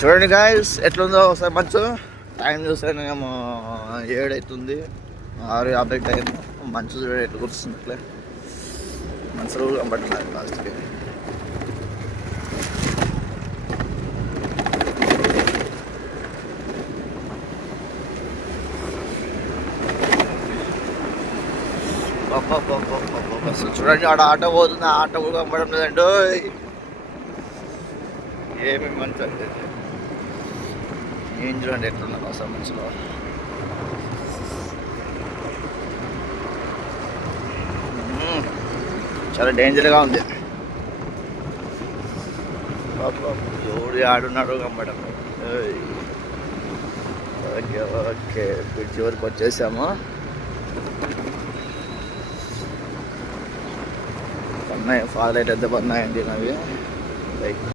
చూడండి గాయస్ ఎట్లుందో ఒకసారి మంచు. టైం చూసాను 7 అవుతుంది, 6:50 టైం. మంచు చూడండి ఎట్లా కురుస్తుంది, ఇట్లా మంచు రోజు కనబడుతున్నారు లాస్ట్కి. చూడండి ఆడ ఆటో పోతుంది, ఆ ఆటో కూడా కనబడడం లేదండి. ఏమి మంచి అంటే ఏం చూడండి ఎట్లున్నారు అసలు మంచులో. చాలా డేంజర్గా ఉంది. ఎవడు ఆడున్నాడు కమ్మడం. ఓకే ఓకే, బ్రిడ్జ్ వరకు వచ్చేసాము. పన్నాయి ఫాదర్ అయితే పన్నాయండి నవి.